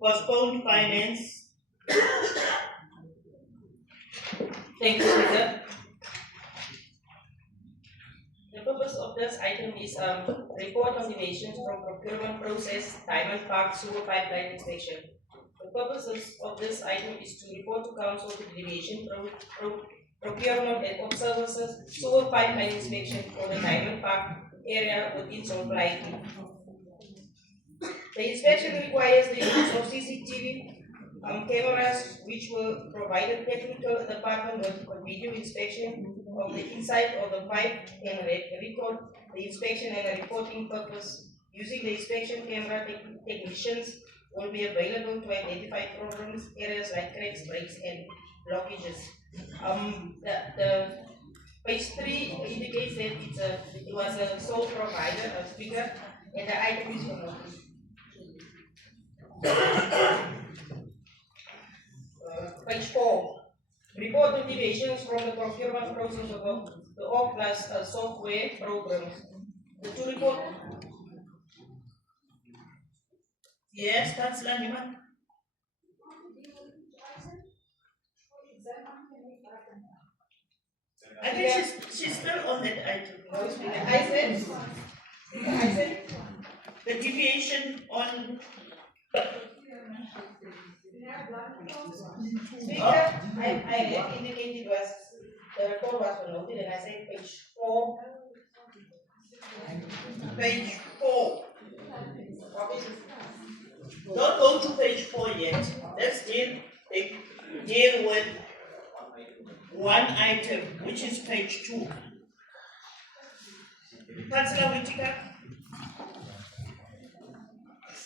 Postponed finance. Thank you, Speaker. The purpose of this item is report on deviations from procurement process, Diamond Park sewer pipeline inspection. The purpose of this item is to report to Council the deviation procurement and of services sewer pipeline inspection for the Diamond Park area within Sol Plaatje. The inspection requires the use of CCTV cameras, which will provide the technical department with a video inspection of the inside of the pipe and record the inspection and the reporting purpose. Using the inspection camera, technicians will be available to identify problems, areas like cracks, breaks, and blockages. The page 3 indicates that it was a sole provider, a speaker, and the item is for notice. Page 4. Report on deviations from the procurement process of the O plus software programs. The two report. Yes, Councillor Newman. I think she's still on that item. No, Speaker. I said the deviation on. Speaker, I read indicated was the report was for noted, and I said page 4. Page 4. Don't go to page 4 yet. Let's deal with one item, which is page 2. Councillor Whittaker.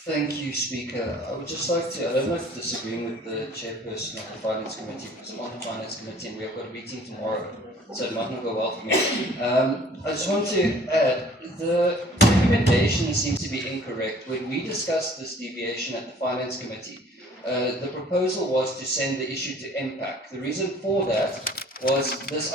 Thank you, Speaker. I would just like to, I don't know if disagreeing with the chairperson of the Finance Committee, because I'm on the Finance Committee and we have got a meeting tomorrow, so it might not go well for me. I just want to add, the recommendation seems to be incorrect. When we discussed this deviation at the Finance Committee, the proposal was to send the issue to MPAC. The reason for that was this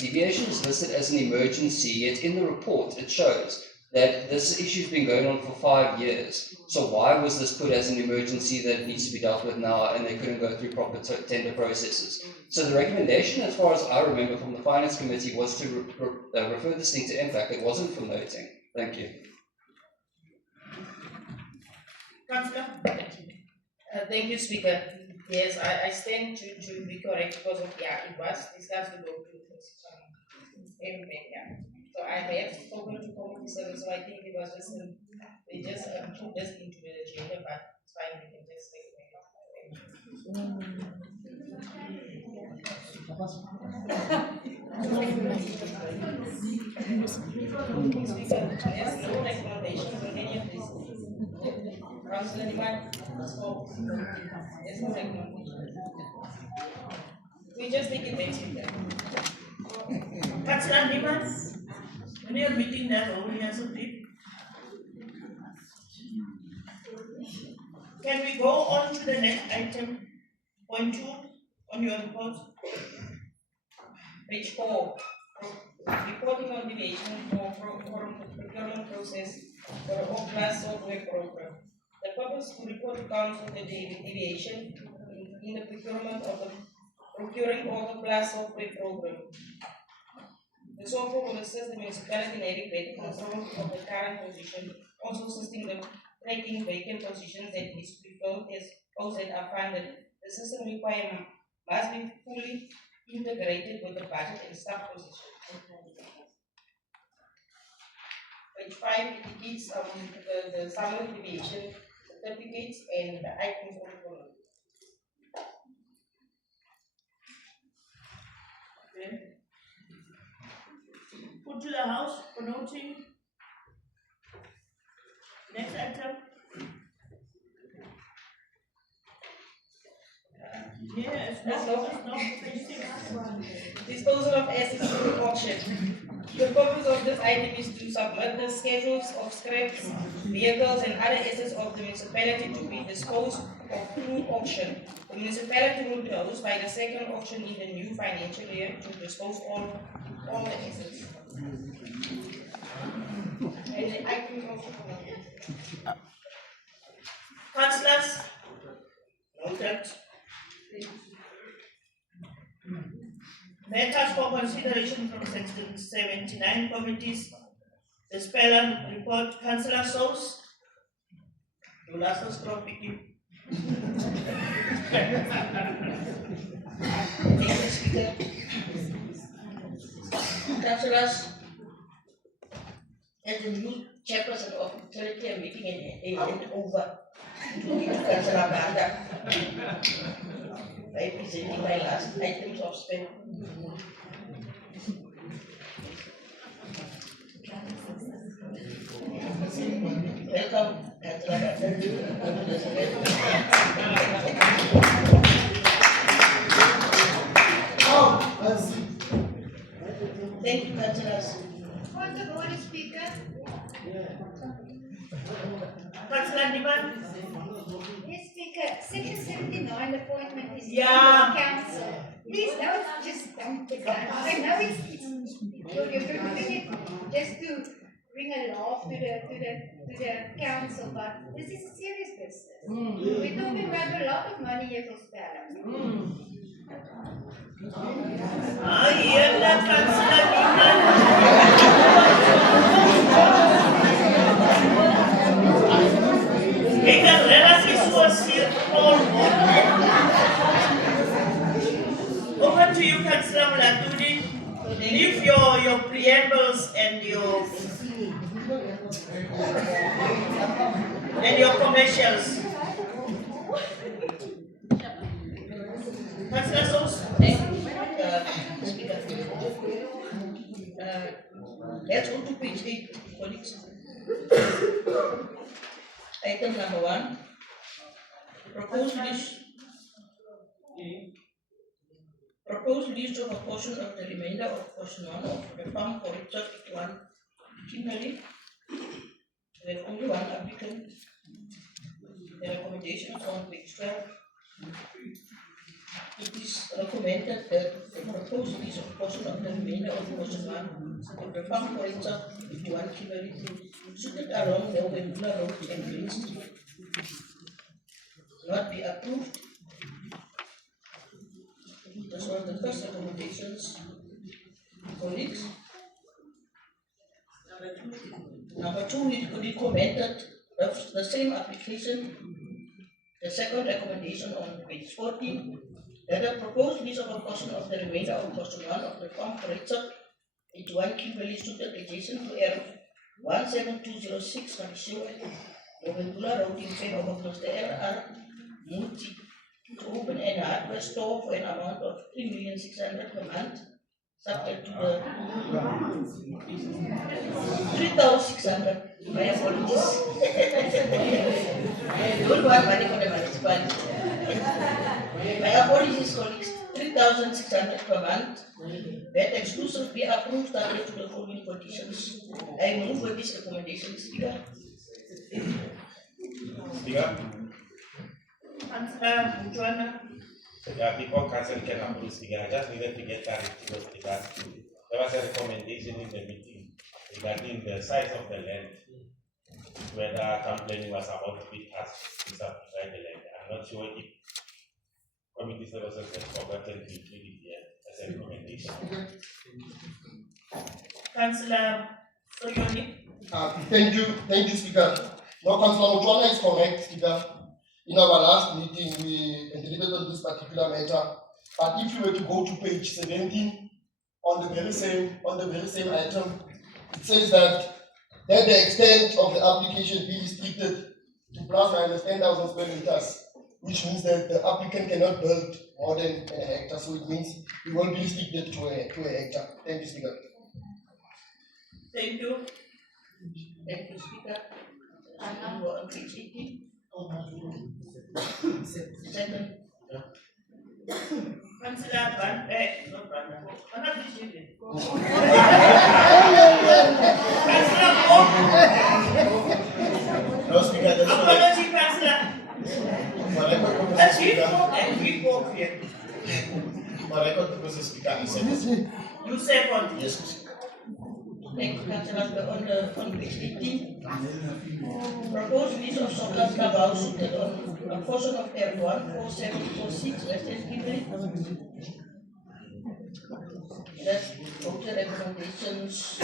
deviation is listed as an emergency, yet in the report it shows that this issue has been going on for 5 years. So why was this put as an emergency that needs to be dealt with now and they couldn't go through proper tender processes? So the recommendation, as far as I remember from the Finance Committee, was to refer this thing to MPAC. It wasn't for noting. Thank you. Councillor. thank you, Speaker. Yes, I stand to be correct because of, it was discussed to go through this. So I have spoken to community service, so I think it was just they just put this into the agenda, but it's fine, we can just take it. There's no recommendations on any of this. Councillor Niman spoke. There's no recommendation. We just take it next week. Councillor Niman. When you're meeting that only as a big. Can we go on to the next item, point 2 on your report? Page 4. Reporting on deviation for the procurement process for the O-Class software program. The purpose to report to Council the deviation in the procurement of the procuring O-Class software program. The software will assist the municipality in adequate control of the current position, also assisting the tracking vacant positions that needs to be filled as those that are funded. The system requirement must be fully integrated with the budget and staff position. Page 5 indicates the summary deviation certificates and the items of the Okay. Put to the House for noting. Next item. Yes, no, page 6. Disposal of assets to the auction. The purpose of this item is to submit the schedules of scraps, vehicles, and other assets of the municipality to be disposed of through auction. The municipality will be housed by the second auction in the new financial year to dispose all the assets. And the item also. Councillors, Noted. Matters for consideration from section 79 committees. The speller report, Councillor Souls. You last us crop picking. Thank you, Speaker. Councillors, as the new chairperson of the 30th meeting and hand over to Councillor Banda by presenting my last items of spend. Welcome, Councillor Banda. Thank you, Councillors. Point of order, Speaker. Councillor Diman. Yes, Speaker. Section 79 appointment is Yeah. council. Please don't just dump the gun. I know you're doing it just to bring a laugh to the council, but this is a serious business. We're talking about a lot of money here for Sparrow. Councillor Diman. Speaker, let us issue a seal all over to you, Councillor Mulatudi. Leave your preambles and your commercials. Councillor Souls. Speaker. Let's go to page 8, colleagues. Item number 1. Proposed list of a portion of the remainder of portion 1 of the farm for its 1 Kimberley. We have only one applicant. The recommendations on page 12. It is recommended that the proposed list of portion of the remainder of portion 1 of the farm for its 1 Kimberley suited along the Wendula Road and Green Street not be approved. That's one of the first recommendations, colleagues. Number 2, it could be commented the same application. The second recommendation on page 14, that the proposed lease of a portion of the remainder of portion 1 of the farm operator into 1 Kimberley suited adjacent to R 17206 Manishiwe, Wendula Road in favor of Mr. L.R. Muti to open a hardware store for an amount of 3,600,000 per month, subject to the 3,600. My apologies. I don't want money for the municipality. My apologies, colleagues. 3,600 per month. That exclusive be approved subject to the following conditions. I move for this recommendation, Speaker. Speaker? Joanna. Yeah, before Council can approve, Speaker, I just needed to get clarity with regard to there was a recommendation in the meeting regarding the size of the land, whether complaining was about to be asked to subdivide the land. I'm not sure if community services has forgotten to include it here as a recommendation. Councillor Soyoni. Thank you, Speaker. No, Councillor Mutuana is correct, Speaker. In our last meeting, we deliberated on this particular matter. But if you were to go to page 17 on the very same item, it says that the extent of the application be restricted to plus minus 10,000 square meters, which means that the applicant cannot build more than a hectare. So it means we won't be restricted to a hectare. Thank you, Speaker. Thank you. Thank you, Speaker. And you are on page 18. Second. Councillor not Banda. Another student. Councillor No, Speaker, that's not apology, Councillor. my record Let's purposes, read Speaker. more and read more here. My record purposes, Speaker, is second. You second. Yes, Speaker. Thank you, Councillor. On page 18, proposed list of surplus cabal suited on a portion of R1 4746 Western Kimberley. That's voter recommendations.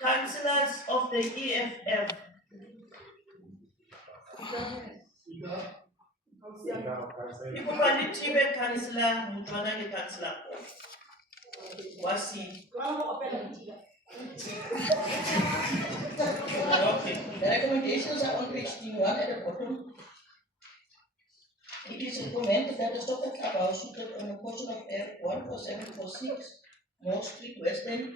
Councillors of the EFF. Ipopalitibe Councillor Mutwana le Councillor Wasi. Okay. The recommendations are on page 1 at the bottom. It is recommended that the stock of cabal suited on a portion of R1 4746 North Street Western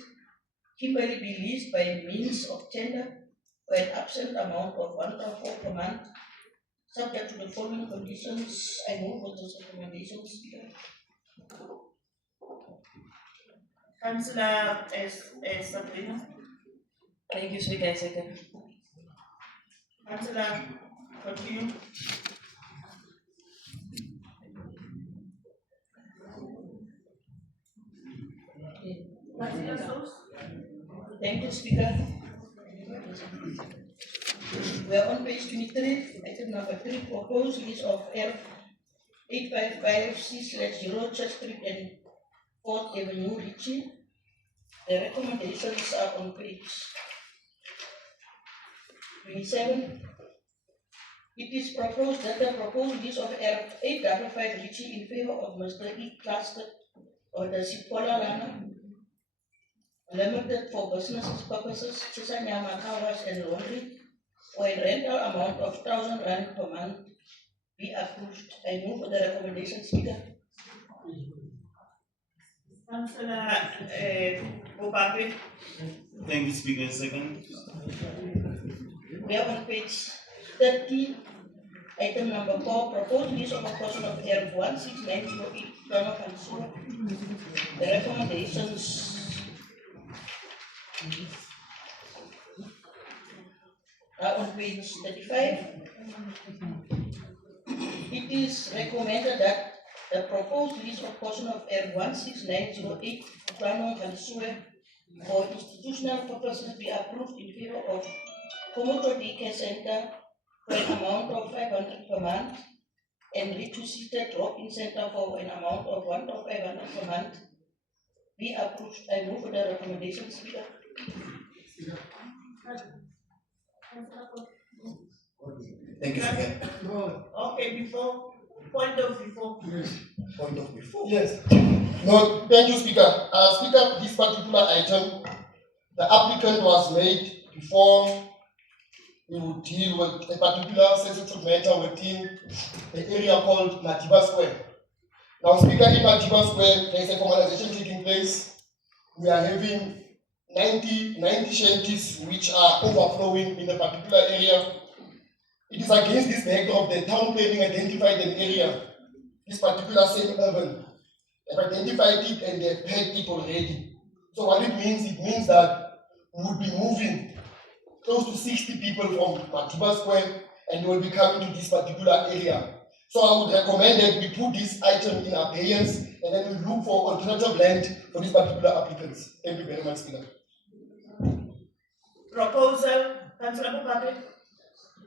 Kimberley be leased by means of tender for an absent amount of 1.4 per month, subject to the following conditions. I move with those recommendations. Speaker. Councillor Sabrina. Thank you, Speaker. I second. Councillor, continue. Councillor Sous. Thank you, Speaker. We are on page 23, item number 3, proposed list of R855C/0 Church Street and 4th Avenue, Ritchie. The recommendations are on page 27. It is proposed that the proposed list of R855 Ritchie in favor of Mr. E. Cluster of the Sipola Lana Limited for business purposes, Chisanyama Car Wash and Laundry, for a rental amount of 1,000 rand per month be approved. I move for the recommendation, Speaker. Councillor Obabe. Thank you, Speaker. Second. We are on page 30, item number 4, proposed list of a portion of R16908 Tono Council. The recommendations are on page 35. It is recommended that the proposed list of portion of R16908 Tono Council for institutional purposes be approved in favor of Komoto Daycare Center for an amount of 500 per month and Ritu-seated drop-in center for an amount of 1,500 per month be approved. I move for the recommendation, Speaker. Thank you, Speaker. Okay, before, point of before. Point of before. Yes. No, thank you, Speaker. Speaker, this particular item, the applicant was made before we would deal with a particular sensitive matter within the area called Madiba Square. Now, Speaker, in Madiba Square, there is a formalization taking place. We are having 90 shanties which are overflowing in a particular area. It is against this backdrop that town planning identified an area, this particular same urban. They've identified it and they've pegged it already. So what it means that we would be moving close to 60 people from Madiba Square and they will be coming to this particular area. So I would recommend that we put this item in abeyance and then we look for alternative land for these particular applicants. Thank you very much, Speaker. Proposal, Councillor Obabe.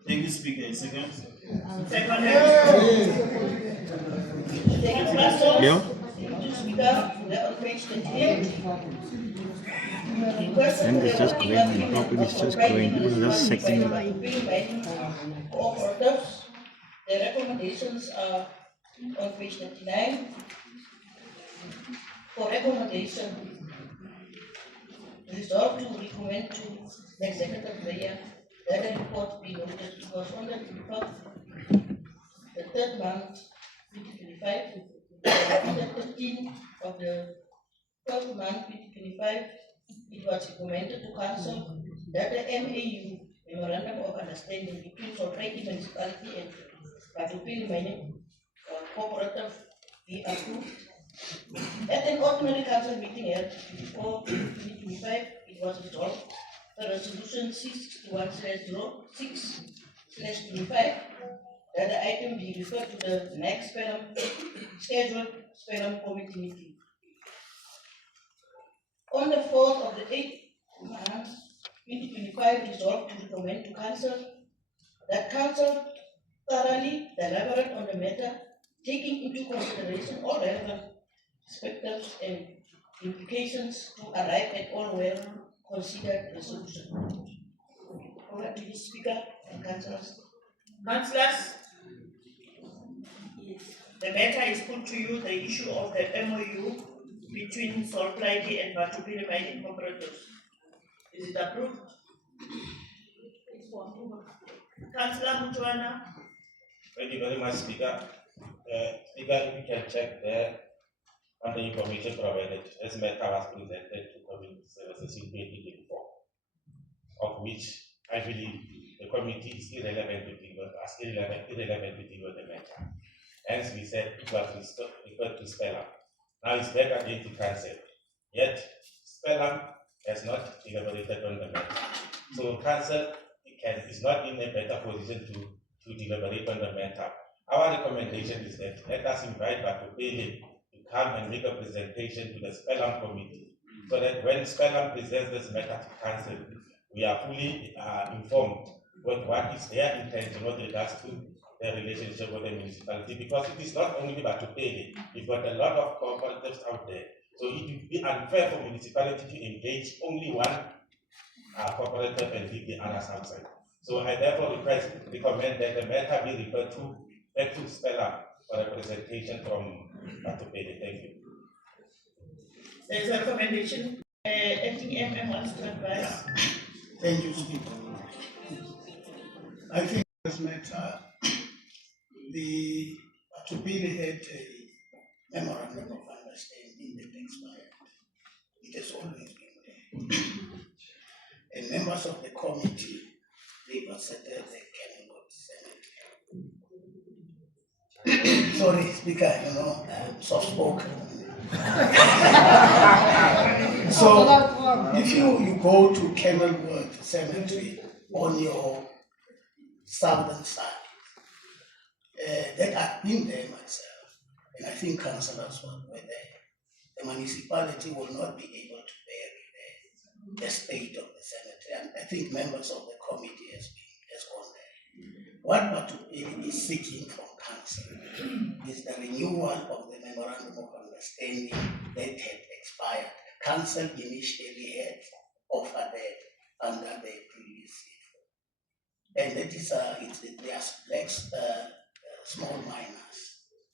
Thank you, Speaker. Second. Second. Thank you, Councillor. Yeah. Thank you, Speaker. We are on page 28. And it's just growing, property is just growing, people are just secting. Cooperatives. The recommendations are on page 29. For recommendation, resolve to recommend to the executive mayor that the report be noted because on the 3rd month 2025, on the 13th of the 12th month 2025, it was recommended to council that the MAU, Memorandum of Understanding between Sol Plaatje Municipality and Batupili Mining Cooperative be approved. At an ordinary council meeting held before 2025, it was resolved the resolution C61/06/25 that the item be referred to the next scheduled committee meeting. on the 4th of the 8th month, 2025, resolved to recommend to Council that Council thoroughly deliberate on the matter, taking into consideration all relevant perspectives and implications to arrive at all well-considered resolution. Over to the Speaker and Councillors. Councillors, the matter is put to you, the issue of the MOU between Sol Plaatje and Batupile Mining Cooperatives. Is it approved? Councillor Mutuana. Thank you very much, Speaker. Speaker, if you can check there on the information provided, this matter was presented to community services in 2024, of which I believe the committee is irrelevant to deal with the matter. Hence, we said it was referred to Spellam. Now it's back again to Council. Yet, Spellam has not deliberated on the matter. So, Council is not in a better position to deliberate on the matter. Our recommendation is that let us invite Batupile to come and make a presentation to the Spellam committee, so that when Spellam presents this matter to Council, we are fully informed with what is their intention with regards to their relationship with the municipality, because it is not only Batupile, we've got a lot of cooperatives out there. So it would be unfair for municipality to engage only one cooperative and leave the others outside. So I therefore recommend that the matter be referred to back to Spellam for a presentation from Batupile. Thank you. There is a recommendation. Acting MM wants to advise. Thank you, Speaker. I think this matter, the Batupile had a memorandum of understanding that expired. It has always been there. And members of the committee, they considered the Kenwood Cemetery. Sorry, Speaker, I'm soft spoken. So, if you go to Kenilworth Cemetery on your southern side, that I've been there myself, and I think councillors were there, the municipality will not be able to bury the state of the cemetery, and I think members of the committee has gone there. What Batupile is seeking from council is the renewal of the memorandum of understanding that had expired. Council initially had offered that under the previous year. And that is, there are small minors,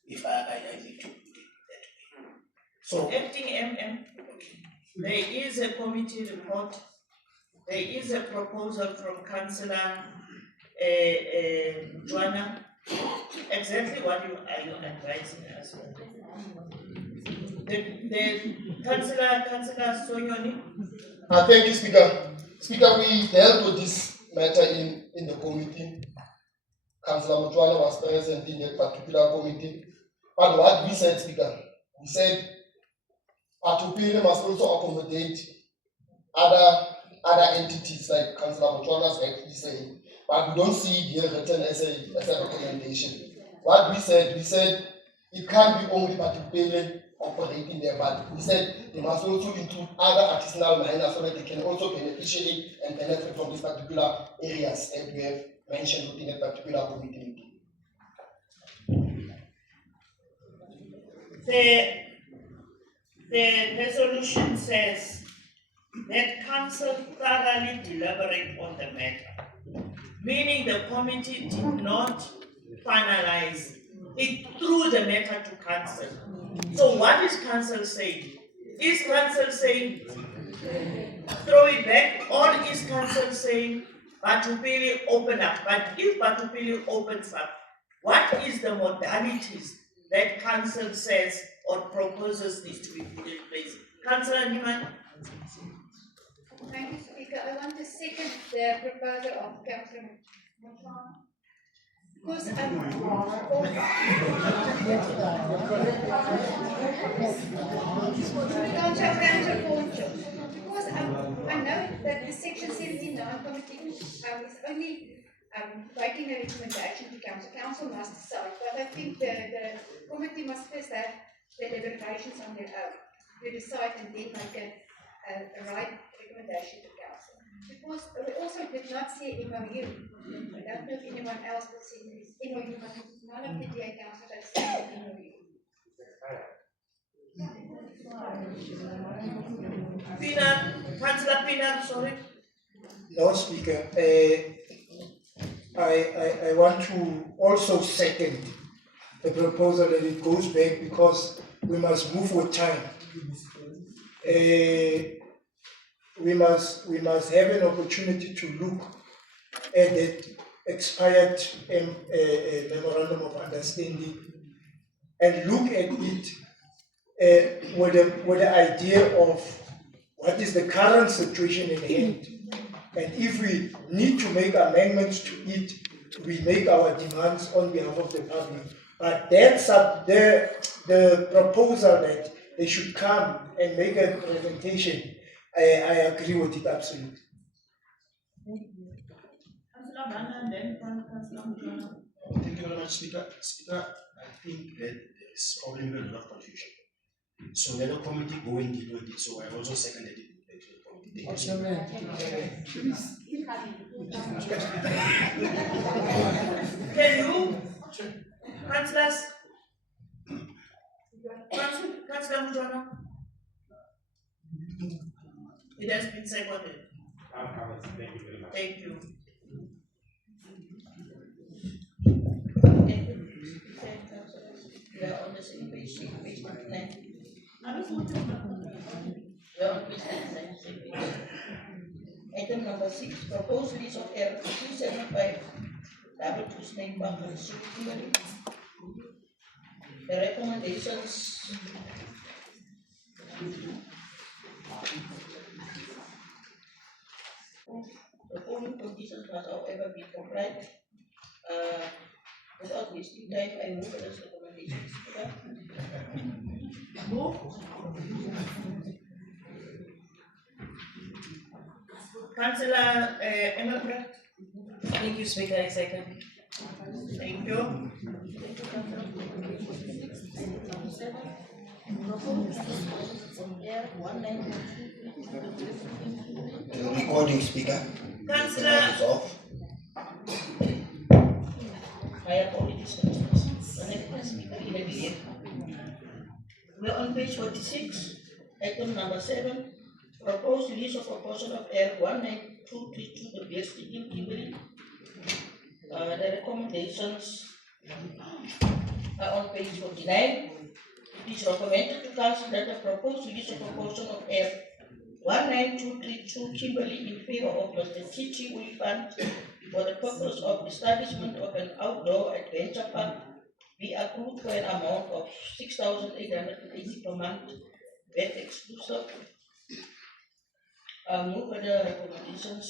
if I need to put it that way. So, Acting MM, there is a committee report, there is a proposal from Councillor Joanna. Exactly what are you advising us? The Councillor Sonyoni. Thank you, Speaker. Speaker, we dealt with this matter in the committee. Councillor Mutuana was present in that particular committee. But what we said, Speaker, we said Batupile must also accommodate other entities, like Councillor Mutuana is rightly saying. But we don't see it here written as a recommendation. What we said it can't be only Batupile operating there, but we said they must also include other artisanal miners so that they can also beneficially and benefit from these particular areas that we have mentioned within a particular committee meeting. The resolution says that council thoroughly deliberate on the matter, meaning the committee did not finalize it through the matter to council. So what is council saying? Is council saying throw it back, or is council saying Batupile open up? But if Batupile opens up, what is the modalities that council says or proposes needs to be put in place? Councillor Newman. Thank you, Speaker. I want to second the proposal of Councillor Mutuana. Because I know that the Section 79 committee is only writing a recommendation to council. Council must decide, but I think the committee must first have the deliberations on their own to decide and then make a right recommendation to council. Because we also did not see MOU. I don't know if anyone else has seen this MOU, but none of the DA council has seen the MOU. Councillor Pina, sorry. No, Speaker. I want to also second the proposal that it goes back because we must move with time. We must have an opportunity to look at that expired memorandum of understanding and look at it with the idea of what is the current situation in hand. And if we need to make amendments to it, we make our demands on behalf of the public. But that's the proposal that they should come and make a presentation. I agree with it absolutely. Thank you very much, Speaker. Speaker, I think that there is probably a lot of confusion. So let the committee go and deal with it. So I also seconded it. Can you, councillors? Councillor Mujwana? It has been seconded. Thank you very much. Thank you. We are on the same page, page 99. We are on page 99, same page. Item number 6, proposed list of air 275 double snake park and security. The recommendations the following conditions must however be complied. Without wasting time, I move for this recommendation. Move. Councillor Embattled. Thank you, Speaker. I second. Thank you. The recording, Speaker. Councillor. Is off. My apologies, Councillors. The next speaker in the delay. We're on page 46, item number 7. Proposed release of proportion of air 19232 to the BST in Kimberley. The recommendations are on page 49. It is recommended to council that the proposed release of proportion of air 19232 Kimberley in favor of Mr. Chichi will fund for the purpose of establishment of an outdoor adventure park be approved for an amount of 6,880 per month, VAT exclusive. Move for the recommendations.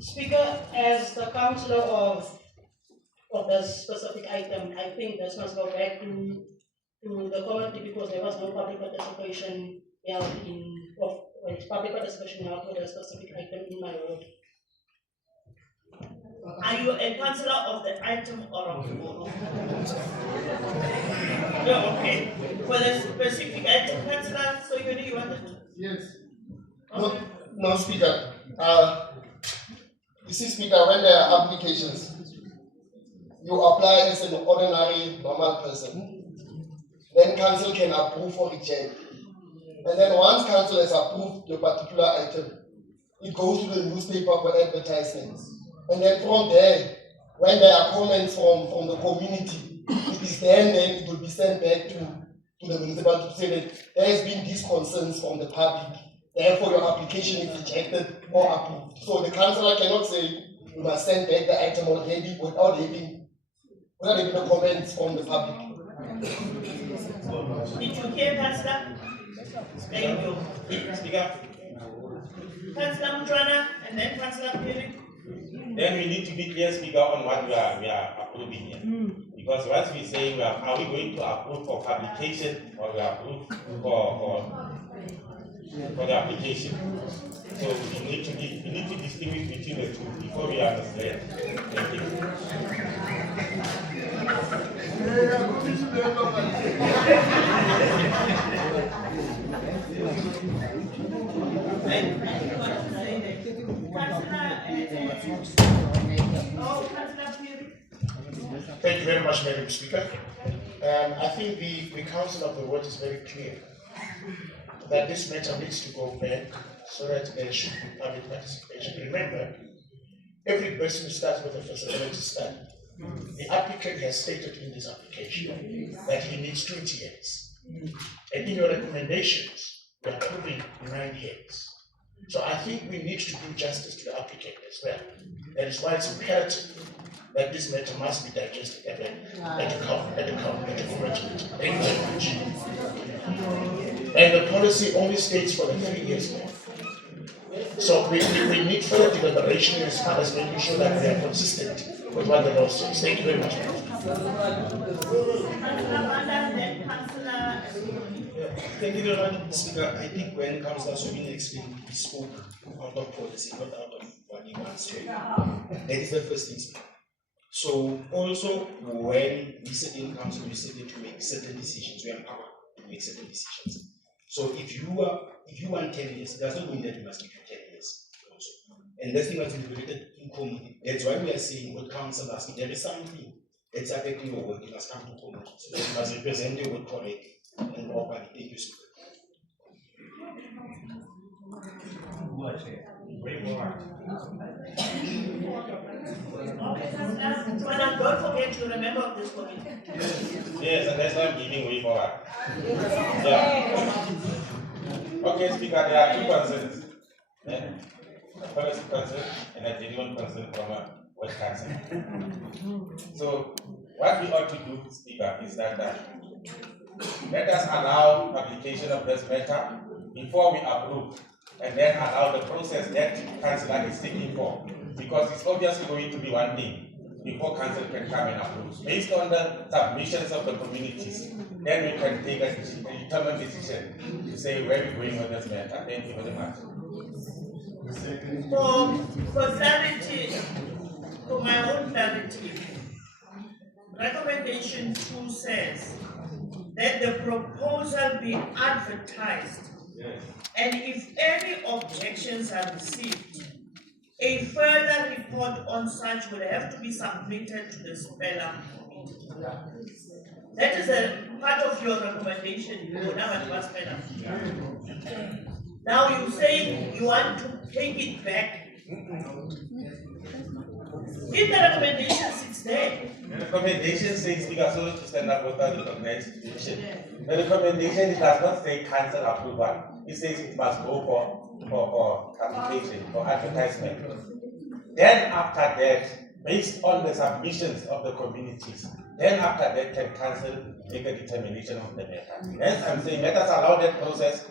Speaker, as the councillor of the specific item, I think this must go back to the committee because there was no public participation held public participation held for the specific item in my ward. Are you a councillor of the item or of the board? No, okay. For the specific item, councillor, so you wanted to? Yes. Okay. No, Speaker. You see, Speaker, when there are applications, you apply as an ordinary, normal person. Then council can approve or reject. And then once council has approved the particular item, it goes to the newspaper for advertisements. And then from there, when there are comments from the community, it is then it will be sent back to the municipality to say that there has been these concerns from the public. Therefore, your application is rejected or approved. So the councillor cannot say you must send back the item already without having the comments from the public. Did you hear, councillor? Thank you. Speaker. Councillor Mujwana and then councillor Piri. Then we need to be clear, Speaker, on what we are approving here. Because once we say are we going to approve for publication or we approve for the application. So we need to distinguish between the two before we understand. Thank you. Thank you very much, Madam Speaker. I think the Council of the Ward is very clear that this matter needs to go back so that there should be public participation. Remember, every person starts with a feasibility study. The applicant has stated in this application that he needs 20 years. And in your recommendations, you are approving 9 years. So I think we need to do justice to the applicant as well. That is why it's imperative that this matter must be digested at the committee. Thank you very much. And the policy only states for the 3 years more. So we need further deliberation as far as making sure that we are consistent with what the law says. Thank you very much. Thank you very much, Speaker. I think when Councillor Sobin explained, he spoke out of policy, not out of what he wants to. That is the first thing, Speaker. So also when we sit in council, we sit in to make certain decisions. We have power to make certain decisions. So if you want 10 years, it does not mean that you must give you 10 years also. And this thing must be deliberated in committee. That's why we are saying what council asks, if there is something that's affecting your work, it must come to committee. So that you must represent your work correctly and properly. Thank you, Speaker. Don't forget to remember this committee. Yes, and that's why I'm giving way forward. Yeah. Okay, Speaker, there are 2 concerns. Yeah. A policy concern and a genuine concern from a West Council. So, what we ought to do, Speaker, is that let us allow application of this matter before we approve, and then allow the process that Councillor is seeking for. Because it's obviously going to be one thing before council can come and approve. Based on the submissions of the communities, then we can take a determined decision to say where we're going with this matter. Thank you very much. For clarity, for my own clarity, recommendation 2 says that the proposal be advertised, and if any objections are received, a further report on such will have to be submitted to the speller committee. That is a part of your recommendation. Now you say you want to take it back. If the recommendation sits there. The recommendation says, because so to stand up with a recognized institution. The recommendation does not say council approval. It says it must go for application, for advertisement. Then after that, based on the submissions of the communities, then after that can council make a determination of the matter. Yes, I'm saying let us allow that process,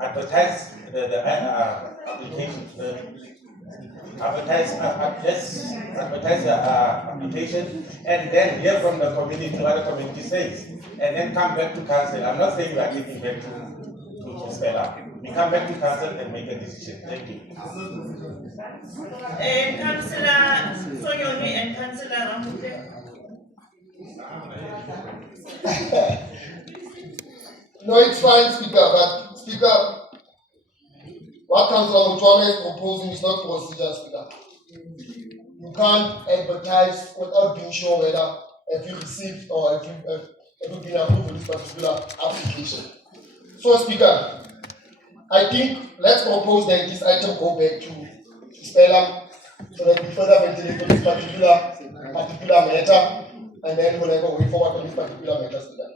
advertise the application, advertise the application, and then hear from the community what the community says, and then come back to council. I'm not saying we are taking back to speller. We come back to council and make a decision. Thank you. Councillor Sonyoni and Councillor Ramute. No, it's fine, Speaker, but Speaker, what Councillor Mutwana is proposing is not procedure, Speaker. You can't advertise without being sure whether if you received or if you've been approved for this particular application. So, Speaker, I think let's propose that this item go back to Stella so that we further ventilate on this particular matter, and then we'll have a way forward on this particular matter, Speaker.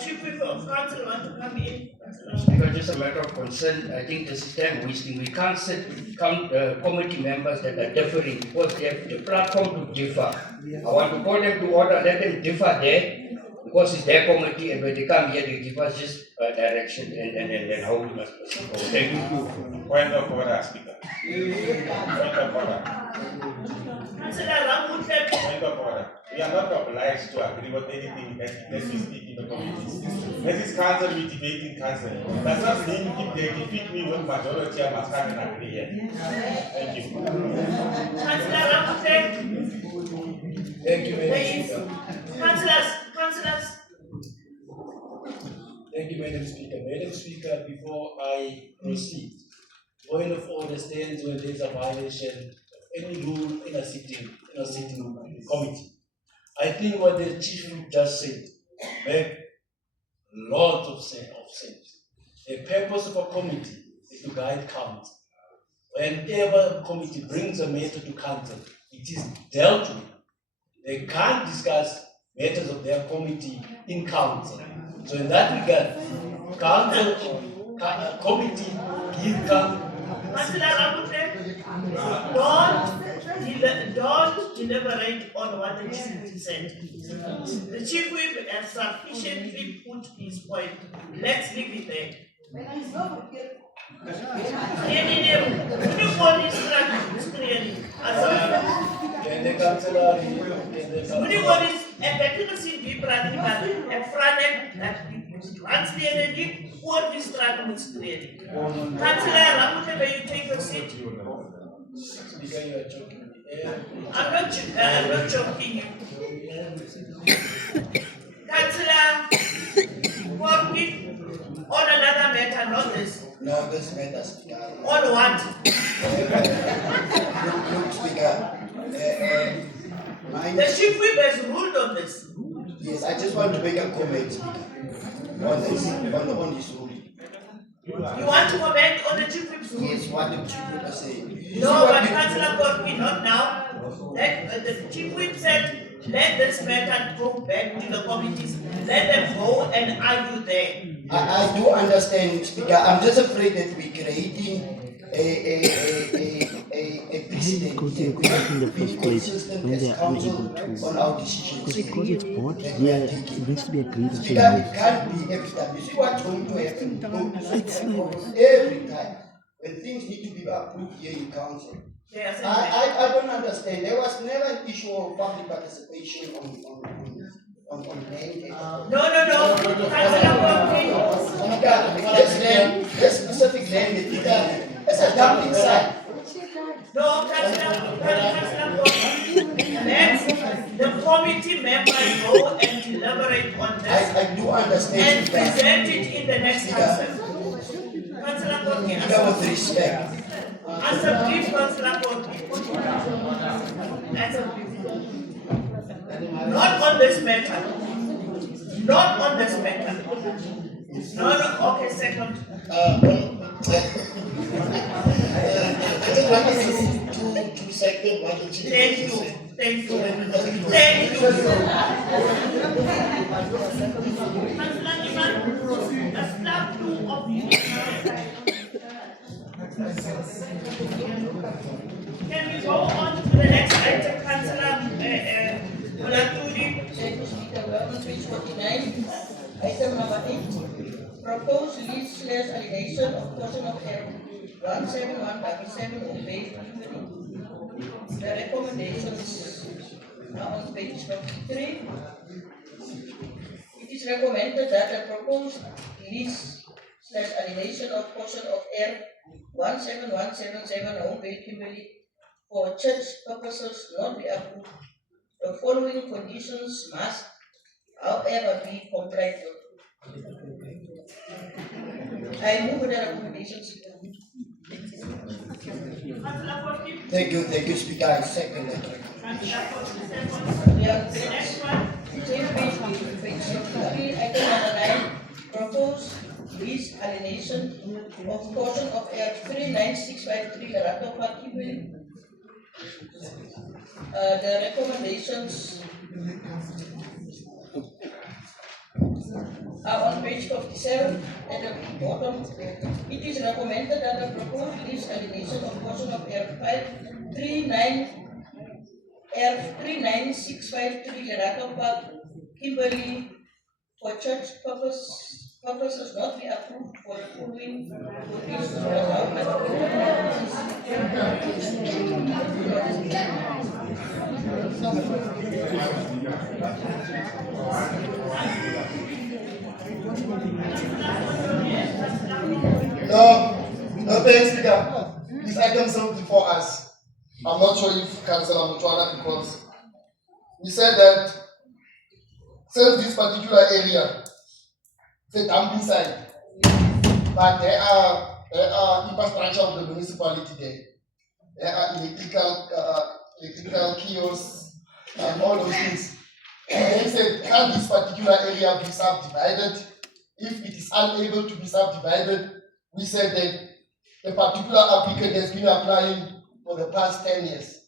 Chief Whip of Council want to come in. Because just a matter of concern, I think this is time wasting. We can't sit committee members that are differing because they have the platform to differ. I want to call them to order, let them differ there because it's their committee, and when they come here, they give us just direction and how we must proceed. Thank you. Point of order, Speaker. Point of order. Councillor Ramute, Point of order. We are not obliged to agree with anything that we speak in the committee. This is council mitigating council. Does not mean if they defeat me with majority, I must come and agree here. Thank you. Councillor Ramute, Thank you, Madam please. Speaker. Councillors. Thank you, Madam Speaker. Madam Speaker, before I proceed, point of order stands when there is a violation of any rule in a sitting committee. I think what the chief just said makes lots of sense. The purpose of a committee is to guide council. Whenever a committee brings a matter to council, it is dealt with. They can't discuss matters of their committee in council. So in that regard, committee give council. Councillor Ramute, don't deliberate on what the chief whip said. The chief whip has sufficiently put his point. Let's leave it there. Everybody's a better see a transparently what this struggle is clearly. Councillor Ramute, may you take your seat? Speaker, you are joking. I'm not joking you. Councillor Porky, on another matter, not this. No, this matter, Speaker. On what? Look, Speaker. The chief whip has ruled on this. Yes, I just want to make a comment, Speaker, on this, on this ruling. You want to comment on the chief whip's ruling? Yes, what the chief whip is saying. No, but Councillor Porky, not now. The chief whip said, let this matter go back to the committees. Let them go and argue there. I do understand, Speaker. I'm just afraid that we're creating a precedent. In the first place when they are unable to, on our decisions. because it's board, yeah, it needs to be agreed. Speaker, it can't be every time. You see what's going to happen? Every time when things need to be approved here in council. Yes, I don't understand. There was never an issue of public participation on land. No. This specific land is a dumping site. No, Councillor let the committee members go and deliberate on this. I do understand. And present it in the next council. Councillor Porky, with respect. answer brief, Councillor Porky. Answer brief. Not on this matter. Not on this matter. No, okay, second. Thank you. Councillor Niman, a slap two of you. Can we go on to the next item, Councillor Mulatuli? Thank you, Speaker. We are on page 49, item number 8. Proposed lease/allegation of portion of Air 17177 on Bay. The recommendations are on page 53. It is recommended that the proposed lease/allegation of portion of Air 17177 Home Bay Kimberley for church purposes not be approved. The following conditions must, however, be complied with. I move the recommendations. Thank you, Speaker. I second that. We have page 53, item number 9, proposed lease alienation of portion of Air 39653 Larato Park Kimberley. The recommendations are on page 57 at the bottom. It is recommended that the proposed lease alienation of portion of Air 39653 Larato Park Kimberley for church purposes not be approved for the following conditions. No, thanks, Speaker. This item is not before us. I'm not sure if Councillor Mutuana, because we said that since this particular area is a dumping site, but there are infrastructure of the municipality there. There are electrical kiosks and all those things. And they said, can this particular area be subdivided? If it is unable to be subdivided, we said that the particular applicant has been applying for the past 10 years,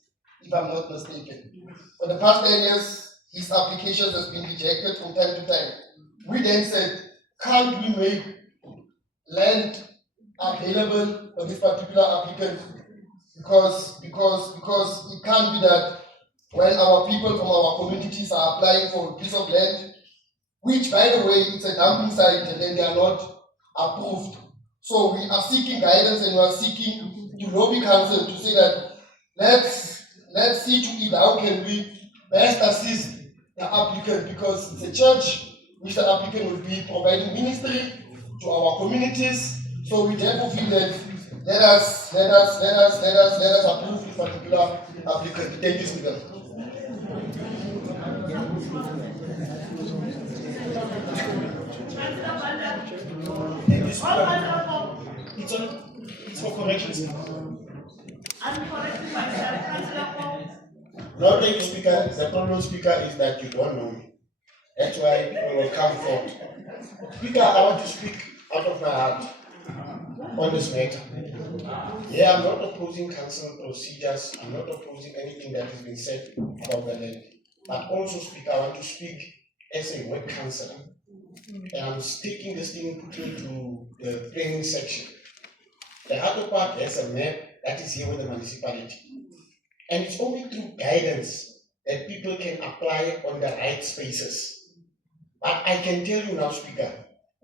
if I'm not mistaken. For the past 10 years, his applications has been rejected from time to time. We then said, can't we make land available for this particular applicant? Because it can't be that when our people from our communities are applying for a piece of land, which by the way, it's a dumping site and then they are not approved. So we are seeking guidance and we are seeking to lobby council to say that let's see to it how can we best assist the applicant, because it's a church which the applicant will be providing ministry to our communities. So we therefore feel that let us approve this particular applicant. Thank you, Speaker. Thank you, Speaker. It's for corrections. I'm correcting myself, Councillor Paul. No, thank you, Speaker. The problem, Speaker, is that you don't know me. That's why people will come forward. Speaker, I want to speak out of my heart on this matter. Yeah, I'm not opposing council procedures. I'm not opposing anything that has been said about the land. But also, Speaker, I want to speak as a ward councillor. And I'm taking this thing and putting it to the planning section. The Harbour Park has a map that is here with the municipality. And it's only through guidance that people can apply on the right spaces. But I can tell you now, Speaker,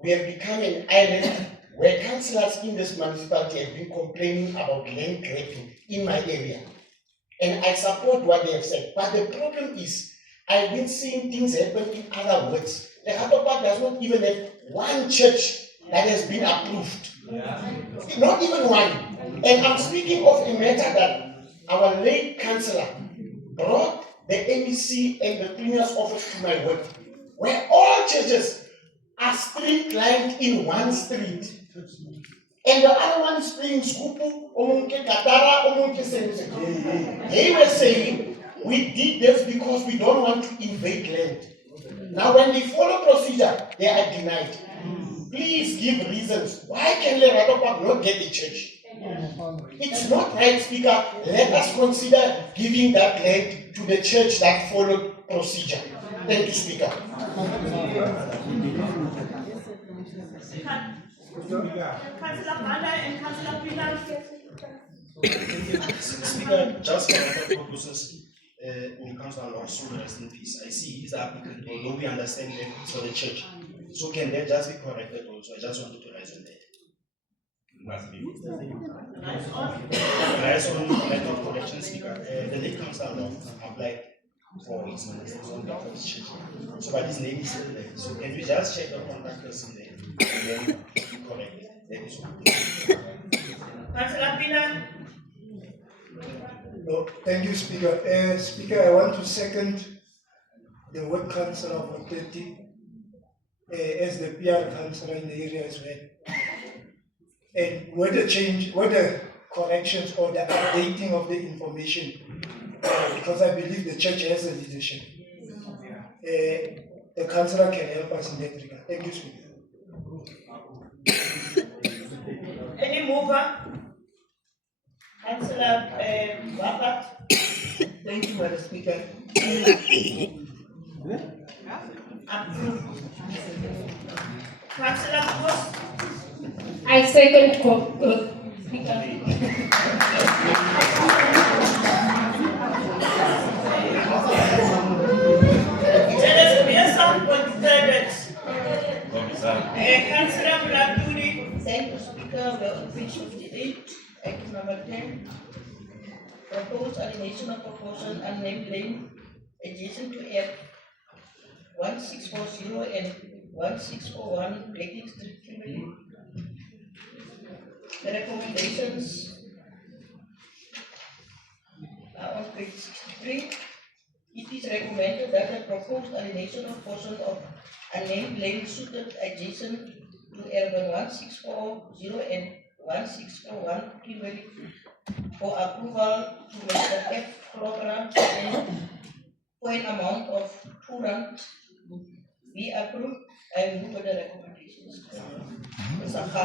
we have become an island where councillors in this municipality have been complaining about land grabbing in my area. And I support what they have said. But the problem is, I've been seeing things happen in other wards. The Harbour Park does not even have one church that has been approved. Not even one. And I'm speaking of a matter that our late councillor brought the MEC and the Premier's office to my ward, where all churches are street-lined in one street. And the other one is playing Skupu, Omunke Katara, Omunke Sense. They were saying, we did this because we don't want to invade land. Now when they follow procedure, they are denied. Please give reasons. Why can Harbour Park not get a church? It's not right, Speaker. Let us consider giving that land to the church that followed procedure. Thank you, Speaker. Councillor Banda and Councillor Pilar. Speaker, just for record purposes, when it comes to our soul rest in peace, I see he's the applicant, although we understand that it's for the church. So can that just be corrected also? I just wanted to raise on that. Rise on matter of correction, Speaker. The late councillor applied for his ministry on behalf of his church. So but his name is still there. So can we just check the contact person there and then correct it? That is all. Councillor Pilar. No, thank you, Speaker. Speaker, I want to second the ward councillor of 30 as the PR councillor in the area as well. And with the corrections or the updating of the information, because I believe the church has a leadership, the councillor can help us in that regard. Thank you, Speaker. Any mover? Councillor Wapat. Thank you, Madam Speaker. Approved. Councillor Cross. I second Speaker. There is a some considered. Councillor Mlatuli. Thank you, Speaker. We're on page 58, Act number 10. proposed alienation of proportion unnamed lane adjacent to F 1640 and 1641 Blaking Street, Kimberley. The recommendations are on page 63. It is recommended that the proposed alienation of portion of unnamed lane suited adjacent to urban 1640 and 1641 Kimberley for approval to Mr. F. Clover for an amount of £2 be approved. I move for the recommendations. Saga.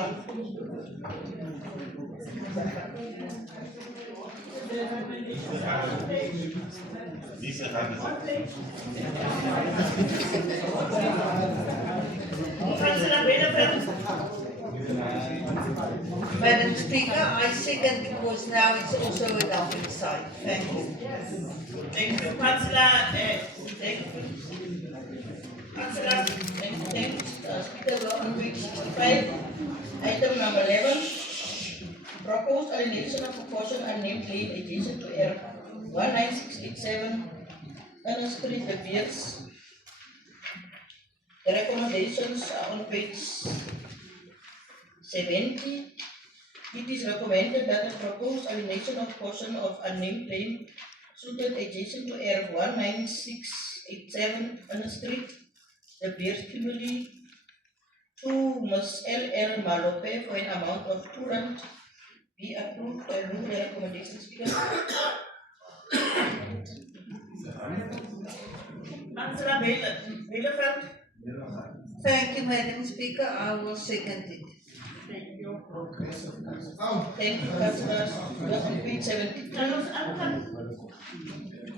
Madam Speaker, I second because now it's also a double side. Thank you. Thank you, Councillor. Councillor. Thank you, Speaker. We're on page 65. Item number 11. Proposed alienation of proportion unnamed lane adjacent to R 19687 Ernest Street, the Beers. The recommendations are on page 70. It is recommended that the proposed alienation of portion of unnamed lane suited adjacent to R 19687 Ernest Street, the Beers, Kimberley, to Ms. L.L. Malope for an amount of £2 be approved. I move the recommendation, Speaker. Councillor Bielefeld. Thank you, Madam Speaker. I will second it. Thank you. Thank you, Councillor. Just on page 73.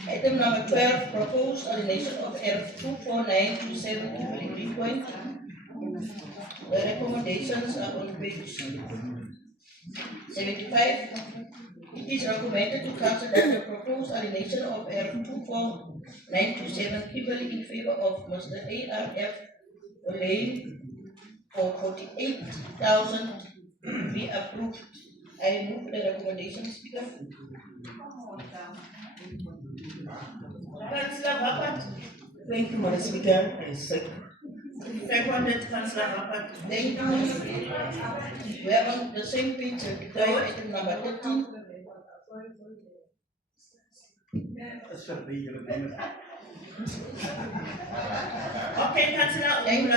Item number 12, proposed alienation of R 24927 Kimberley Greenpoint. The recommendations are on page 75. It is recommended to council that the proposed alienation of R 24927 Kimberley in favor of Mr. A.R.F. Lane for 48,000 be approved. I move the recommendation, Speaker. Councillor Bapat. Thank you, Madam Speaker. I second. Seconded, Councillor Bapat. Thank you. We are on the same page, item number 13. Okay, Councillor. Thank you.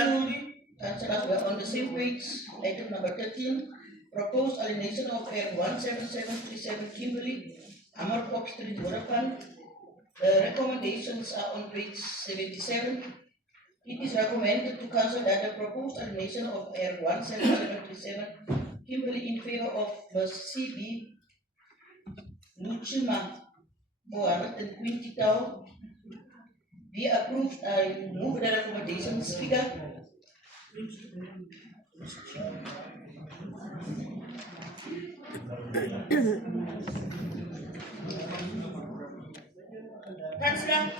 Councillors, we are on the same page, item number 13. Proposed alienation of R 17737 Kimberley, Amarkop Street, Waterfront. The recommendations are on page 77. It is recommended to council that the proposed alienation of R 17737 Kimberley in favor of Ms. C.B. Luchima for 120,000 be approved. I move the recommendation, Speaker. Councillor.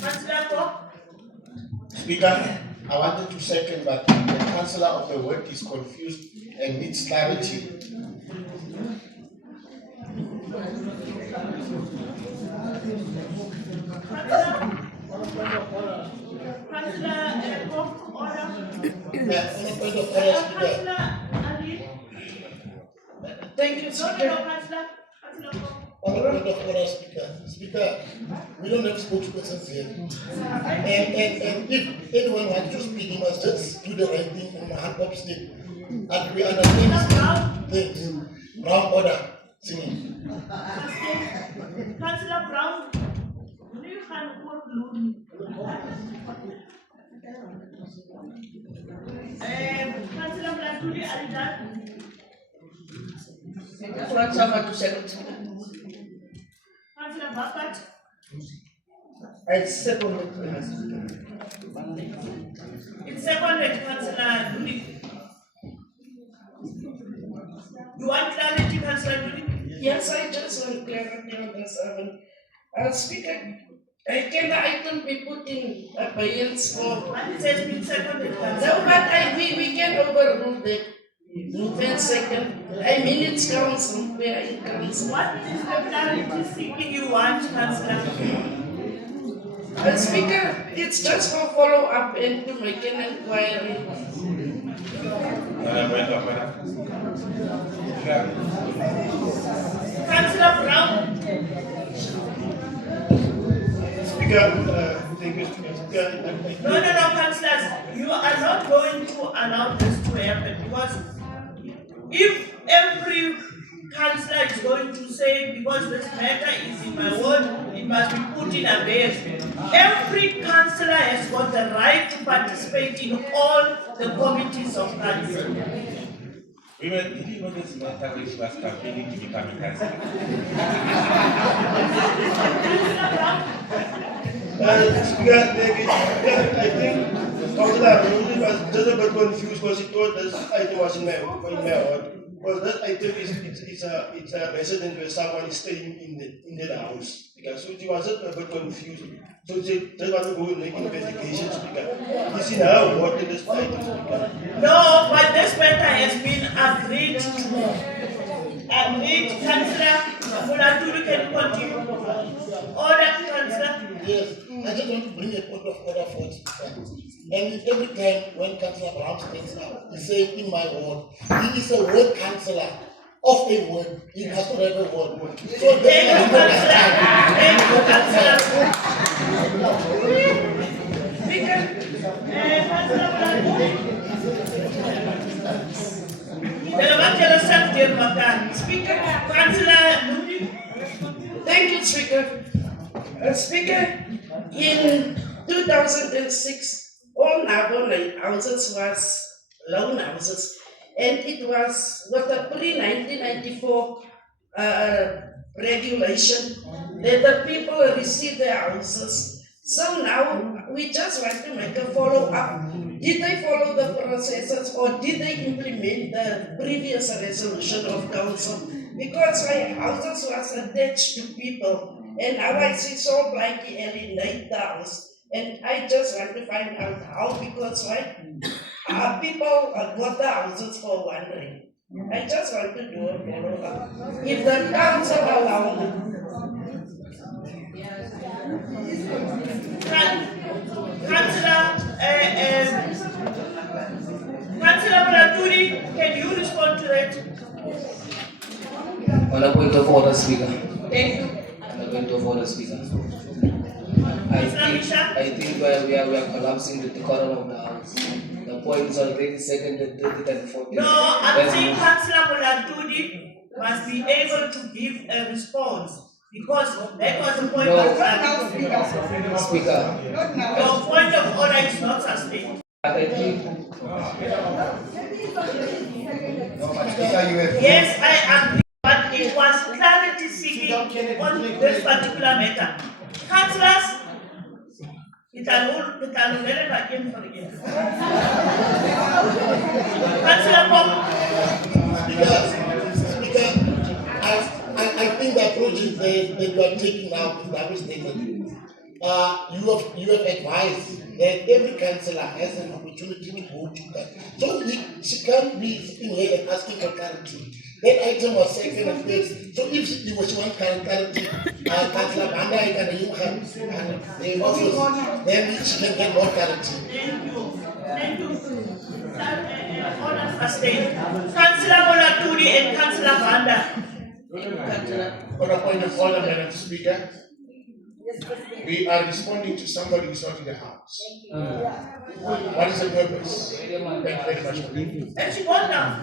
Councillor Cook. Speaker, I wanted to second, but the councillor of the word is confused and needs clarity. Thank you, Speaker. On the point of order, Speaker, we don't have spokespersons here. And if anyone wants to speak, he must just do the right thing on the hand up state. And we understand things. Wrong order, singing. Councillor Brown, you can conclude. Councillor Blasuli, are you done? I just want someone to second. Councillor Bapat. I second it. It's seconded, Councillor Luli. You want clarity, Councillor Luli? Yes, I just want clarity on this. Speaker, can the item be put in abeyance for? And it has been seconded, No, but we can overrule that. Move in second. I mean it's council. We are in council. What is the clarity seeking you want, Councillor? Speaker, it's just for follow up and to make an inquiry. Councillor Brown. Speaker, thank you, Speaker. No, councillors, you are not going to allow this to happen because if every councillor is going to say because this matter is in my ward, it must be put in a base. Every councillor has got the right to participate in all the committees of council. We were dealing with this matter when she was campaigning to become a councillor. Speaker, I think Councillor Arun was just a bit confused because he thought this item was in my ward. Because that item it's a resident where someone is staying in the house. Because so he was just a bit confused. So he just want to go and make an investigation, Speaker. He's in her ward in this item, Speaker. No, but this matter has been agreed to. Agreed, Councillor Mulatulu can continue. Order, Councillor. Yes, I just want to bring a point of order for it. And every time when Councillor Brown stands up, he says in my ward, he is a ward councillor of a ward. He has to have a ward. So thank you, Councillor. Thank you, Councillor. Speaker, Councillor Mulatulu. Speaker, Councillor Ludi. Thank you, Speaker. Speaker, in 2006, all Nabo houses was loan houses, and it was with the pre-1994 regulation that the people receive their houses. So now we just want to make a follow-up. Did they follow the processes or did they implement the previous resolution of council? Because my houses was attached to people and now I see Sol Plaatje alienate the house. And I just want to find out how, because people got the houses for wandering. I just want to do a follow-up. If the council allows me. Councillor Mulatulu, can you respond to that? On a point of order, Speaker. Thank you. On a point of order, Speaker. I think we are collapsing the decorum of the house. The point is already seconded, 30 and 40. No, I'm saying Councillor Mulatulu must be able to give a response. Because that was the point of order. Speaker. Your point of order is not sustained. Yes, I agree, but it was clarity seeking on this particular matter. Councillors, Councillor Pong. Speaker, I think the approach that you are taking now is devastating. You have advised that every councillor has an opportunity to go to that. So she can't be sitting here and asking for clarity. That item was second and third. So if she wants clarity, Councillor Banda can use her and the office, then she can get more clarity. Thank you. Order sustained. Councillor Mulatulu and Councillor Banda. On a point of order, Madam Speaker, we are responding to somebody who is not in the house. What is the purpose? Thank you very much. And she gone now.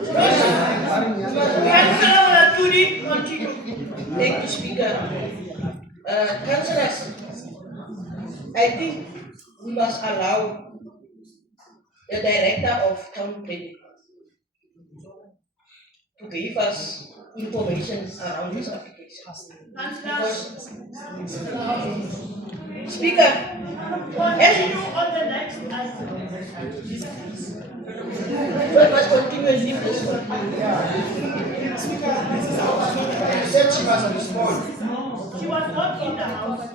Councillor Mulatulu, continue. Thank you, Speaker. Councillors, I think we must allow the Director of Town Planning to give us information around this application. Speaker, as you on the next item. We must continue and leave this one. You said she must respond. She was not in the house.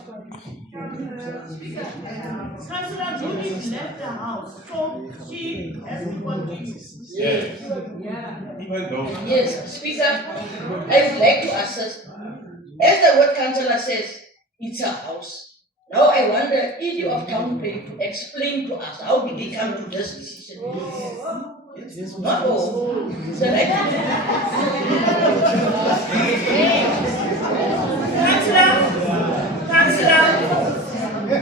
Councillor Judy left the house, so she has to continue. Yes. Even though. Yes, Speaker, I would like to assist. As the word councillor says, it's a house. Now I wonder if you of town plan to explain to us how did they come to this decision? Not all. Is that right? Councillor,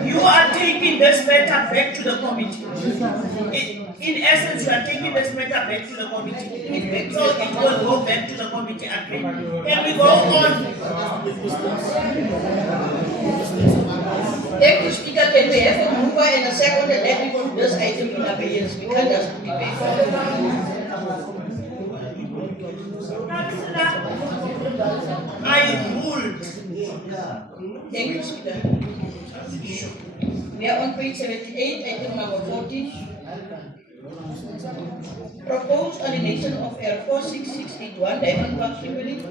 you are taking this matter back to the committee. In essence, you are taking this matter back to the committee. So it will go back to the committee again. Can we go on? Thank you, Speaker. Can we have a mover and a second and then we put this item in abeyance? We can't just put it back. I ruled. Thank you, Speaker. We are on page 78, item number 14. Proposed alienation of Air 46681, Diamond Park, Kimberley.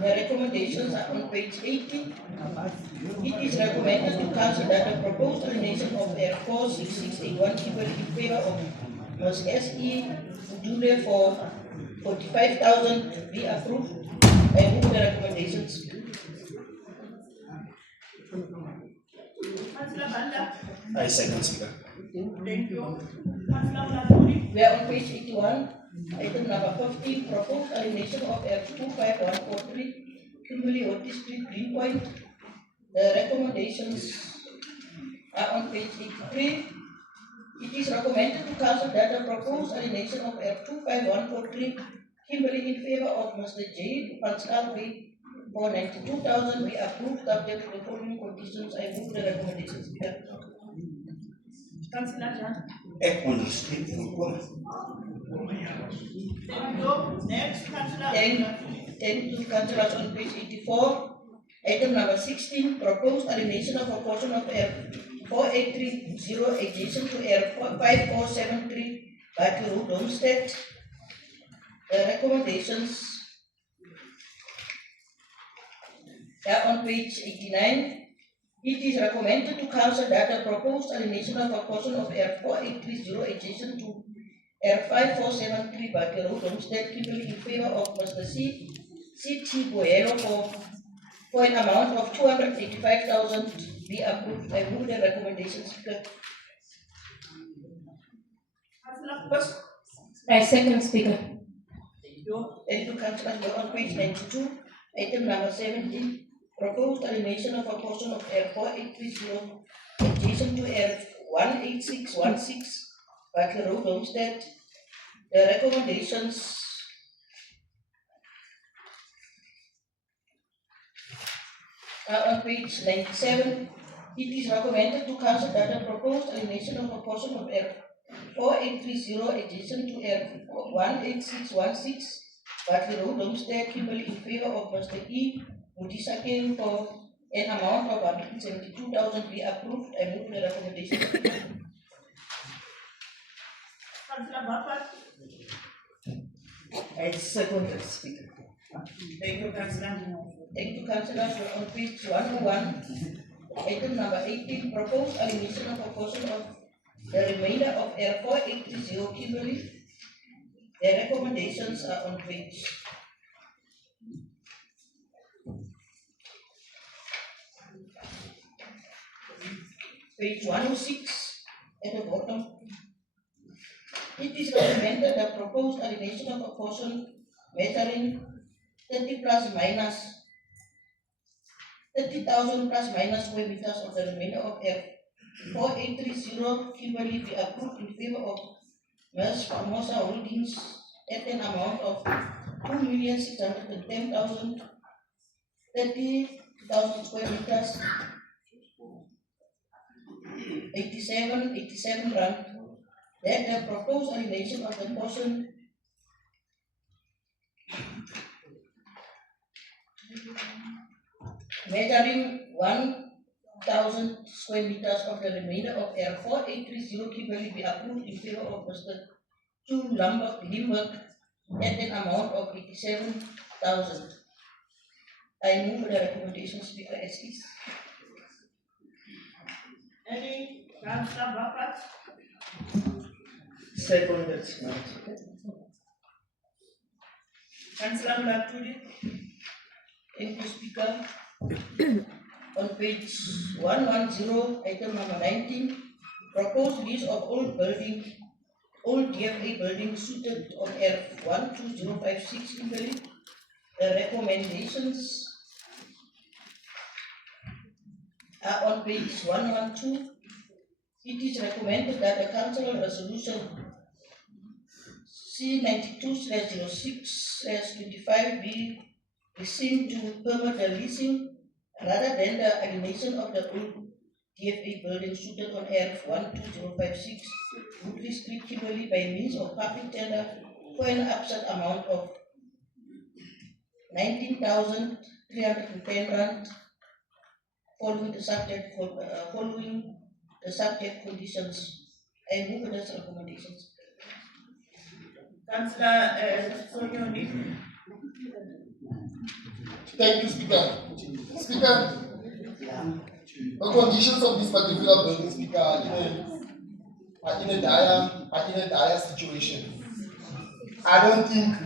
The recommendations are on page 80. It is recommended to council that the proposed alienation of Air 46681 Kimberley in favor of Ms. S.E. Dule for 45,000 be approved. I move the recommendations. I second, Speaker. Thank you. We are on page 81, item number 15, proposed alienation of Air 25143, Kimberley Otis Street, Greenpoint. The recommendations are on page 83. It is recommended to council that the proposed alienation of Air 25143, Kimberley in favor of Mr. J. Pascal Bay for 92,000 be approved subject to the following conditions. I move the recommendations. Councillor Jan. Act on restraint for one. Thank you. Next, Councillor. Thank you, Councillors. On page 84, item number 16, proposed alienation of a portion of Air 4830 adjacent to Air 5473 Battle Road, Homestead. The recommendations are on page 89. It is recommended to council that the proposed alienation of a portion of Air 4830 adjacent to Air 5473 Battle Road, Homestead, Kimberley in favor of Mr. C.T. Boyelo for an amount of 285,000 be approved. I move the recommendations. I second, Speaker. Thank you, Councillors. We are on page 92, item number 70. Proposed alienation of a portion of Air 4830 adjacent to Air 18616 Battle Road, Homestead. The recommendations are on page 97. It is recommended to council that the proposed alienation of a portion of Air 4830 adjacent to Air 18616 Battle Road, Homestead, Kimberley in favor of Mr. E. Mutisakin for an amount of 172,000 be approved. I move the recommendation. I second, Speaker. Thank you, Councillor. Thank you, Councillors. We're on page 101. Item number 18, proposed alienation of a portion of the remainder of Air 4830 Kimberley. The recommendations are on page 106 at the bottom. It is recommended the proposed alienation of a portion measuring 30,000 plus minus square meters of the remainder of Air 4830 Kimberley be approved in favor of Ms. Formosa Holdings at an amount of 2,610,000, 30,000 square meters, 87 rand. That the proposed alienation of the portion measuring 1,000 square meters of the remainder of Air 4830 Kimberley be approved in favor of Mr. Chu Limburg at an amount of 87,000. I move the recommendation, Speaker, as is. Any Councillor Bakat. Seconded. Councillor Mulatuli. Thank you, Speaker. On page 110, item number 19, proposed list of old DFA buildings suited on R12056 legally. The recommendations are on page 112. It is recommended that the council resolution C92/06/25 be rescinded to permit the leasing rather than the alienation of the old DFA building suited on R12056 would restrict Kimberley by means of public tender for an absolute amount of 19,310 rand following the subject conditions. I move those recommendations. Councillor Sonyoni. Thank you, Speaker. Speaker, the conditions of this particular building, Speaker, are in a dire situation. I don't think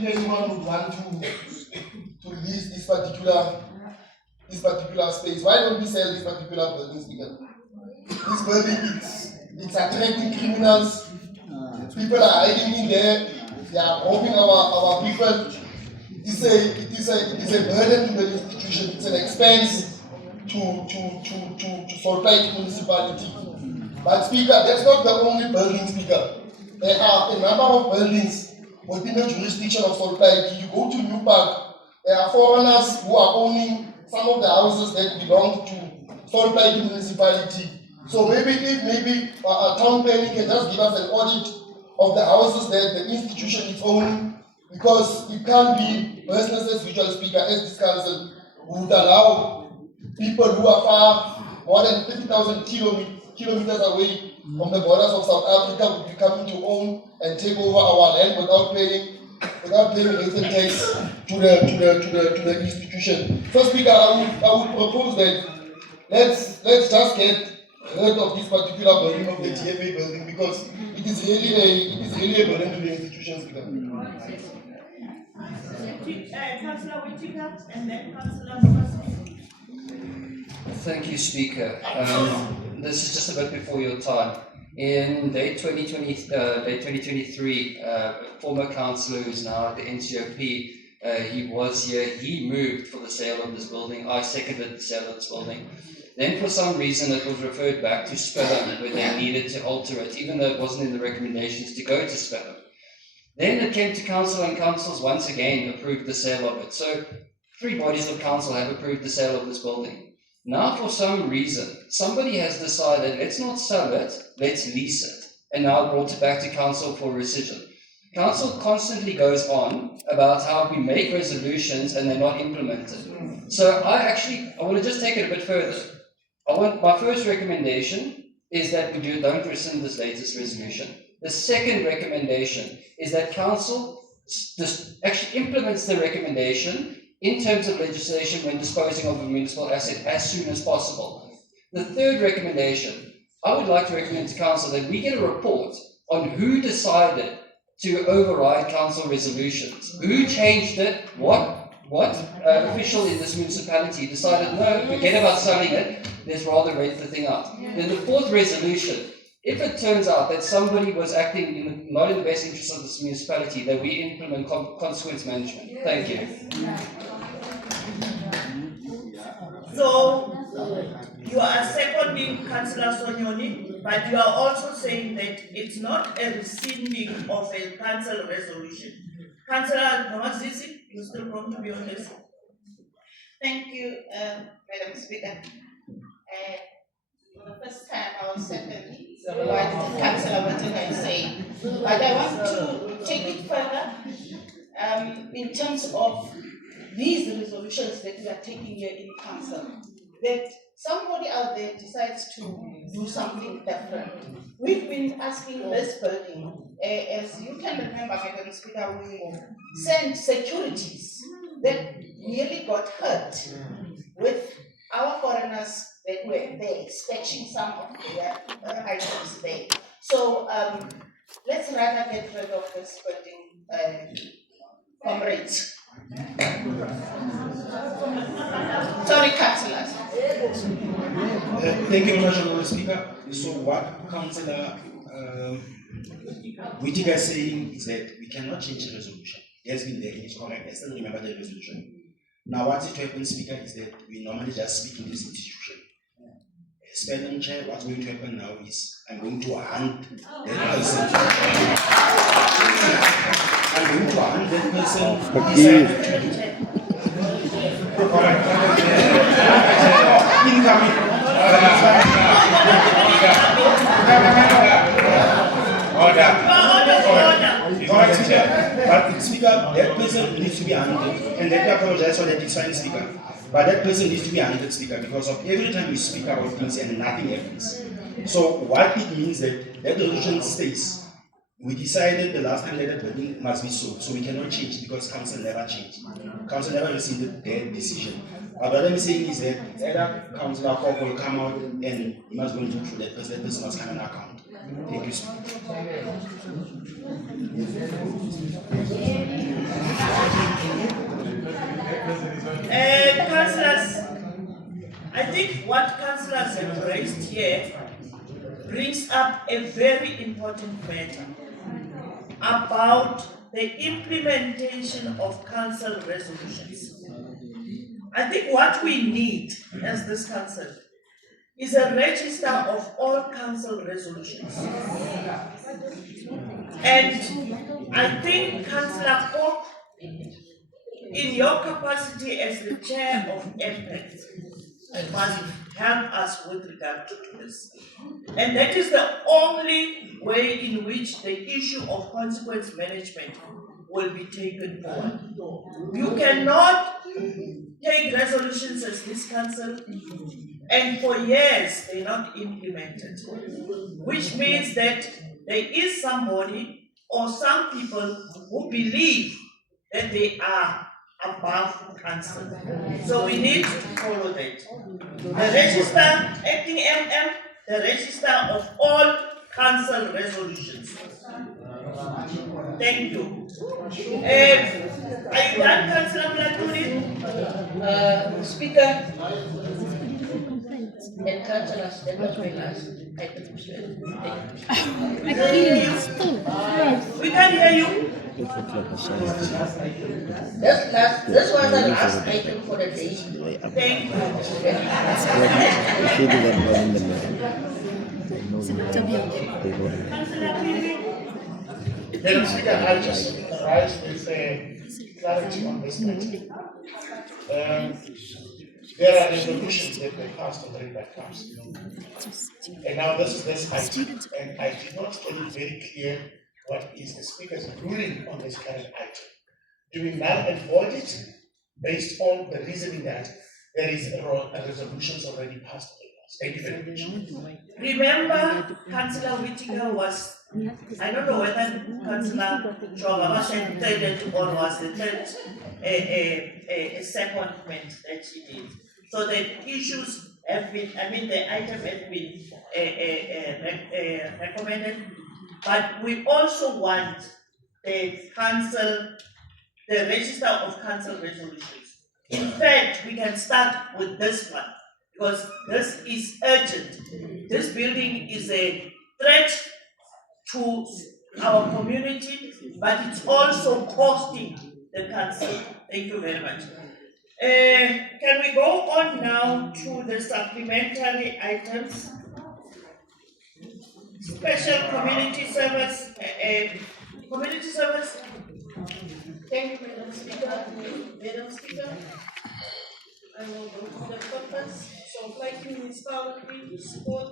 anyone would want to lease this particular space. Why don't we sell this particular building, Speaker? This building, it's attracting criminals. People are hiding in there. They are robbing our people. It is a burden to the institution. It's an expense to Sol Plaatje Municipality. But Speaker, that's not the only building, Speaker. There are a number of buildings within the jurisdiction of Sol Plaatje. You go to New Park, there are foreigners who are owning some of the houses that belong to Sol Plaatje Municipality. So maybe town planning can just give us an audit of the houses that the institution is owning, because it can't be business as usual, Speaker, as this council would allow people who are far more than 50,000 kilometers away from the borders of South Africa would be coming to own and take over our land without paying rates and tax to the institution. So, Speaker, I would propose that let's just get rid of this particular building of the TFA building, because it is really a burden to the institution, Speaker. Councillor Whittaker and then Councillor Mufasa. Thank you, Speaker. This is just a bit before your time. In late 2023, former councillor who's now at the NCOP, he was here. He moved for the sale of this building. I seconded the sale of this building. Then for some reason it was referred back to Spelham, where they needed to alter it, even though it wasn't in the recommendations to go to Spelham. Then it came to council, and councils once again approved the sale of it. So 3 bodies of council have approved the sale of this building. Now for some reason, somebody has decided, let's not sell it, let's lease it, and now brought it back to council for rescission. Council constantly goes on about how we make resolutions and they're not implemented. So I want to just take it a bit further. My first recommendation is that we don't rescind this latest resolution. The second recommendation is that council actually implements the recommendation in terms of legislation when disposing of a municipal asset as soon as possible. The third recommendation, I would like to recommend to council that we get a report on who decided to override council resolutions, who changed it, what official in this municipality decided, no, forget about selling it, let's rather rent the thing out. Then the fourth resolution, if it turns out that somebody was acting not in the best interest of this municipality, that we implement consequence management. Thank you. So, you are seconding Councillor Sonyoni, but you are also saying that it's not a rescinding of a council resolution. Councillor Nomazizi, you still want to be on this? Thank you, Madam Speaker. For the first time, I was second what Councillor Whittaker is saying. But I want to take it further in terms of these resolutions that we are taking here in council. That somebody out there decides to do something different. We've been asking this building, as you can remember, Madam Speaker, we sent securities that nearly got hurt with our foreigners that were there, sketching some of their items there. So let's rather get rid of the spending comrades. Sorry, councillors. Thank you very much, Honourable Speaker. So what Councillor Whittaker is saying is that we cannot change the resolution. It has been there, it's correct. I still remember the resolution. Now what's it to happen, Speaker, is that we normally just speak in this institution. Spelling chair, what's going to happen now is I'm going to hunt that person. I'm going to hunt that person. But Speaker, that person needs to be hunted, and let me apologize for that, it's fine, Speaker. But that person needs to be hunted, Speaker, because of every time we speak about things and nothing happens. So what it means that resolution states, we decided the last time that the building must be sold, so we cannot change because council never changed. Council never received their decision. But what I'm saying is that either Councillor Cock will come out and he must go into that person must come on account. Thank you, Speaker. Councillors, I think what councillors have raised here brings up a very important matter about the implementation of council resolutions. I think what we need as this council is a register of all council resolutions. And I think Councillor Cook, in your capacity as the chair of MPEC, must help us with regard to this. And that is the only way in which the issue of consequence management will be taken forward. You cannot take resolutions as this council and for years they're not implemented, which means that there is somebody or some people who believe that they are above council. So we need to follow that. The register, acting MM, the register of all council resolutions. Thank you. Are you done, Councillor Platuni? Speaker and councillors, that was my last item. We can hear you. This was the last item for the day. Thank you. Madam Speaker, I'll just rise with clarity on this matter. There are resolutions that were passed already by council. And now this is this item, and I did not get it very clear what is the speaker's ruling on this current item. Do we now avoid it based on the reasoning that there is a resolution already passed? Thank you very much. Remember, Councillor Whittaker was, I don't know whether Councillor Joga was intended or was the third a secondment that she did. So the issues have been, the item has been recommended, but we also want the council, the register of council resolutions. In fact, we can start with this one, because this is urgent. This building is a threat to our community, but it's also costing the council. Thank you very much. Can we go on now to the supplementary items? Special community service, community service. Thank you, Madam Speaker. Madam Speaker, I will go to the purpose. Sol Plaatje Municipality support